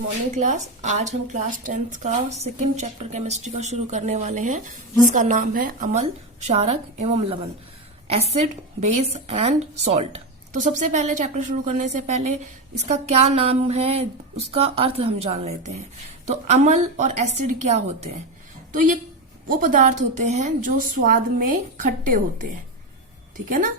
Morning class. आज हम class 10th का सेकंड चैप्टर केमिस्ट्री का शुरू करने वाले हैं, जिसका नाम है अम्ल, क्षारक एवं लवण, एसिड, बेस एंड सॉल्ट। तो सबसे पहले चैप्टर शुरू करने से पहले इसका क्या नाम है, उसका अर्थ हम जान लेते हैं। तो अम्ल और एसिड क्या होते हैं? तो ये वो पदार्थ होते हैं जो स्वाद में खट्टे होते हैं, ठीक है ना।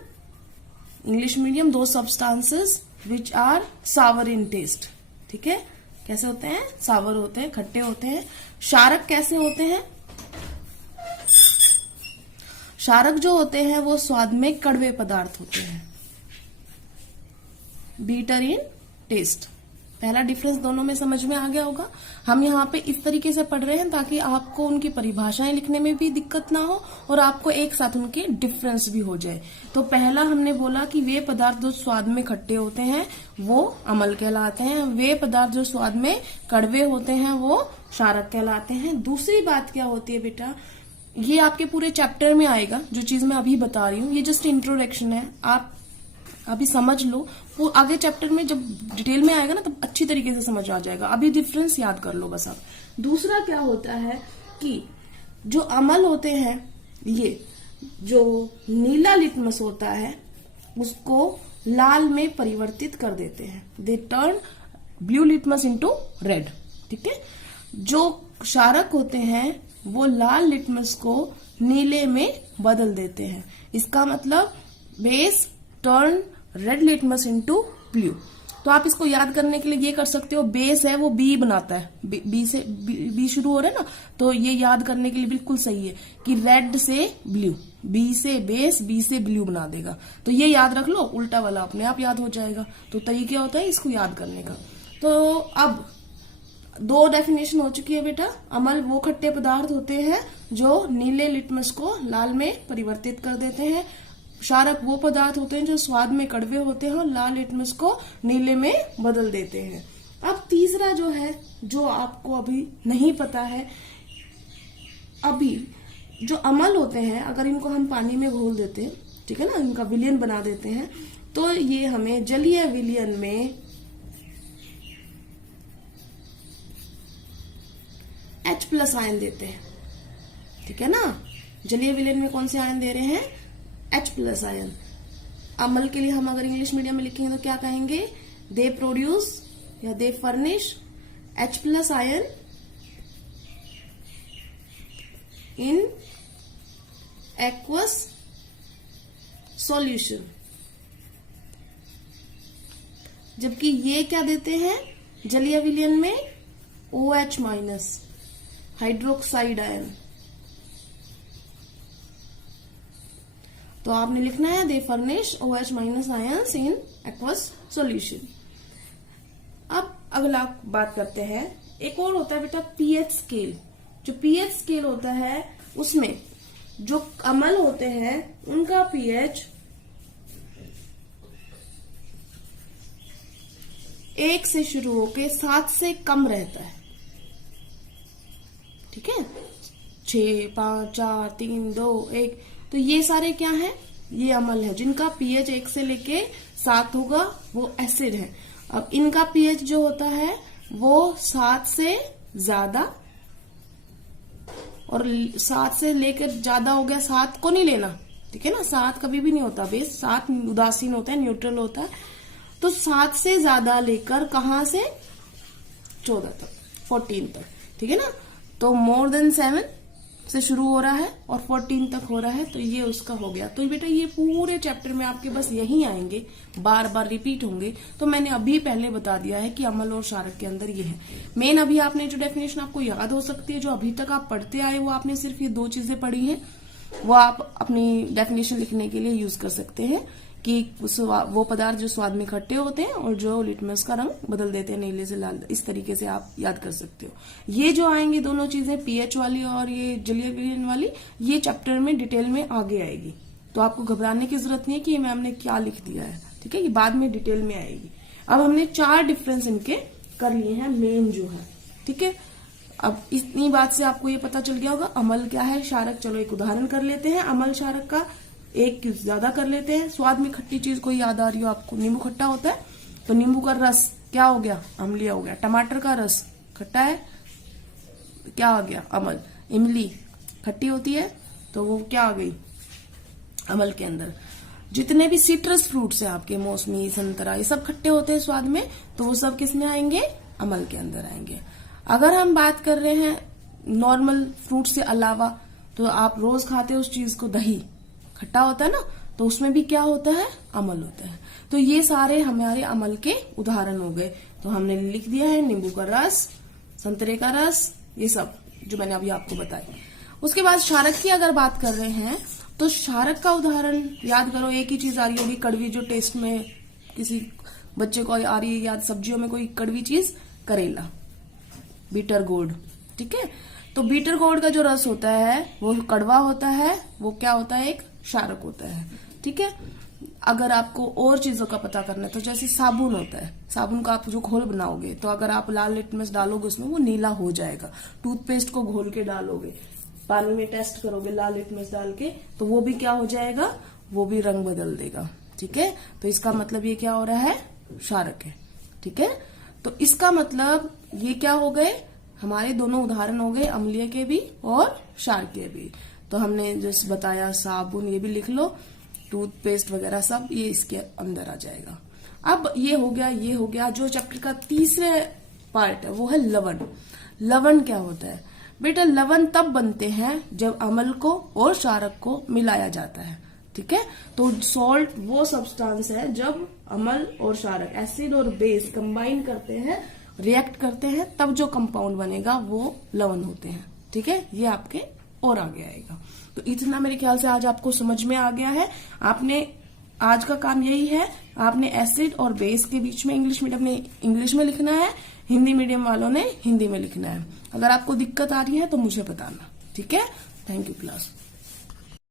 इंग्लिश मीडियम, दो substances which are sour in taste, ठीक है। कैसे होते हैं? सावर होते हैं, खट्टे होते हैं। क्षारक कैसे होते हैं? क्षारक जो होते हैं वो स्वाद में कड़वे पदार्थ होते हैं, बीटर इन टेस्ट। पहला डिफरेंस दोनों में समझ में आ गया होगा। हम यहाँ पे इस तरीके से पढ़ रहे हैं ताकि आपको उनकी परिभाषाएं लिखने में भी दिक्कत ना हो और आपको एक साथ उनके डिफरेंस भी हो जाए। तो पहला हमने बोला कि वे पदार्थ जो स्वाद में खट्टे होते हैं वो अम्ल कहलाते हैं, वे पदार्थ जो स्वाद में कड़वे होते हैं वो क्षारक कहलाते हैं। दूसरी बात क्या होती है बेटा, ये आपके पूरे चैप्टर में आएगा, जो चीज मैं अभी बता रही हूँ ये जस्ट इंट्रोडक्शन है, आप अभी समझ लो। वो आगे चैप्टर में जब डिटेल में आएगा ना तब अच्छी तरीके से समझ आ जाएगा। अभी डिफरेंस याद कर लो बस आप। दूसरा क्या होता है कि जो अम्ल होते हैं, ये जो नीला लिटमस होता है उसको लाल में परिवर्तित कर देते हैं। They turn blue litmus into red, ठीक है। जो क्षारक होते हैं वो लाल लिटमस को नीले में बदल देते हैं। इसका मतलब base turn red litmus into blue. तो आप इसको याद करने के लिए ये कर सकते हो, बेस है वो बी बनाता है, बी से बी शुरू हो रहा है ना, तो ये याद करने के लिए बिल्कुल सही है कि रेड से ब्लू, बी से बेस, बी से ब्लू बना देगा। तो ये याद रख लो, उल्टा वाला अपने आप याद हो जाएगा। तो तरीके होता है इसको याद करने का। तो अब दो डेफिनेशन हो चुकी है बेटा। अम्ल वो खट्टे पदार्थ होते हैं जो नीले लिटमस को लाल में परिवर्तित कर देते हैं। क्षारक वो पदार्थ होते हैं जो स्वाद में कड़वे होते हैं और लाल लिटमस को नीले में बदल देते हैं। अब तीसरा जो है, जो आपको अभी नहीं पता है, अभी जो अम्ल होते हैं अगर इनको हम पानी में घोल देते हैं, ठीक है ना, इनका विलयन बना देते हैं, तो ये हमें जलीय विलयन में H+ आयन देते हैं, ठीक है ना। जलीय विलयन में कौन से आयन दे रहे हैं? H+ ion. अम्ल के लिए हम अगर इंग्लिश मीडियम में लिखेंगे तो क्या कहेंगे? दे प्रोड्यूस या they furnish H+ ion in aqueous solution. जबकि ये क्या देते हैं जलीय विलयन में? OH- hydroxide ion. तो आपने लिखना है they furnish OH- ions in aqueous solution. अब अगला बात करते हैं, एक और होता है बेटा पीएच स्केल। जो पीएच स्केल होता है उसमें जो अम्ल होते हैं उनका पीएच 1 से शुरू होके 7 से कम रहता है, ठीक है। 6, 5, 4, 3, 2, 1। तो ये सारे क्या हैं? ये अम्ल है जिनका पीएच 1 से लेके 7 होगा, वो एसिड है। अब इनका पीएच जो होता है वो 7 से ज्यादा, और 7 से लेकर ज्यादा हो गया, 7 को नहीं लेना, ठीक है ना। 7 कभी भी नहीं होता बेस, 7 उदासीन होता है, न्यूट्रल होता है। तो 7 से ज्यादा लेकर कहां से 14 तक, 14 तक, ठीक है ना। तो मोर देन 7 से शुरू हो रहा है और 14 तक हो रहा है, तो ये उसका हो गया। तो बेटा ये पूरे चैप्टर में आपके बस यही आएंगे, बार बार रिपीट होंगे। तो मैंने अभी पहले बता दिया है कि अम्ल और क्षारक के अंदर ये है मेन। अभी आपने जो डेफिनेशन आपको याद हो सकती है, जो अभी तक आप पढ़ते आए, वो आपने सिर्फ ये 2 चीजें पढ़ी हैं, वो आप अपनी डेफिनेशन लिखने के लिए यूज कर सकते हैं कि वो पदार्थ जो स्वाद में खट्टे होते हैं और जो लिटमस का रंग बदल देते हैं नीले से लाल। इस तरीके से आप याद कर सकते हो। ये जो आएंगे दोनों चीजें, पीएच वाली और ये जलीय विलयन वाली, ये चैप्टर में डिटेल में आगे आएगी। तो आपको घबराने की जरूरत नहीं है कि मैम ने क्या लिख दिया है, ठीक है। ये बाद में डिटेल में आएगी। अब हमने 4 डिफरेंस इनके कर लिए हैं मेन जो है, ठीक है। अब इतनी बात से आपको ये पता चल गया होगा अम्ल क्या है, क्षारक। चलो एक उदाहरण कर लेते हैं अम्ल क्षारक का, एक ज्यादा कर लेते हैं। स्वाद में खट्टी चीज कोई याद आ रही हो आपको? नींबू खट्टा होता है, तो नींबू का रस क्या हो गया, अम्लीय हो गया। टमाटर का रस खट्टा है, क्या आ गया, अम्ल। इमली खट्टी होती है तो वो क्या आ गई, अम्ल के अंदर। जितने भी सिट्रस फ्रूट्स हैं आपके, मौसमी, संतरा, ये सब खट्टे होते हैं स्वाद में, तो वो सब किस में आएंगे, अम्ल के अंदर आएंगे। अगर हम बात कर रहे हैं नॉर्मल फ्रूट से अलावा, तो आप रोज खाते हो उस चीज को, दही खट्टा होता है ना, तो उसमें भी क्या होता है, अम्ल होता है। तो ये सारे हमारे अम्ल के उदाहरण हो गए। तो हमने लिख दिया है नींबू का रस, संतरे का रस, ये सब जो मैंने अभी आपको बताया। उसके बाद क्षारक की अगर बात कर रहे हैं, तो क्षारक का उदाहरण याद करो, एक ही चीज आ रही होगी कड़वी, जो टेस्ट में किसी बच्चे को आ रही है याद, सब्जियों में कोई कड़वी चीज, करेला, बीटर गोर्ड, ठीक है। तो बीटर गोर्ड का जो रस होता है वो कड़वा होता है, वो क्या होता है, एक क्षारक होता है, ठीक है। अगर आपको और चीजों का पता करना है, तो जैसे साबुन होता है, साबुन का आप जो घोल बनाओगे, तो अगर आप लाल लिटमस डालोगे उसमें, वो नीला हो जाएगा। टूथपेस्ट को घोल के डालोगे, पानी में टेस्ट करोगे लाल लिटमस डाल के, तो वो भी क्या हो जाएगा, वो भी रंग बदल देगा, ठीक है। तो इसका मतलब ये क्या हो रहा है, क्षारक है, ठीक है। तो इसका मतलब ये क्या हो गए, हमारे दोनों उदाहरण हो गए, अम्लीय के भी और क्षारकीय भी। तो हमने जैसे बताया साबुन, ये भी लिख लो, टूथपेस्ट वगैरह सब ये इसके अंदर आ जाएगा। अब ये हो गया, ये हो गया। जो चैप्टर का तीसरे पार्ट है वो है लवण। लवण क्या होता है बेटा, लवण तब बनते हैं जब अम्ल को और क्षारक को मिलाया जाता है, ठीक है। तो सॉल्ट वो सब्सटेंस है जब अम्ल और क्षारक, एसिड और बेस कंबाइन करते हैं, रिएक्ट करते हैं, तब जो कंपाउंड बनेगा वो लवण होते हैं, ठीक है। ये आपके और आगे आएगा। तो इतना मेरे ख्याल से आज आपको समझ में आ गया है। आपने आज का काम यही है, आपने एसिड और बेस के बीच में इंग्लिश मीडियम ने इंग्लिश में लिखना है, हिंदी मीडियम वालों ने हिंदी में लिखना है। अगर आपको दिक्कत आ रही है तो मुझे बताना, ठीक है। Thank you class.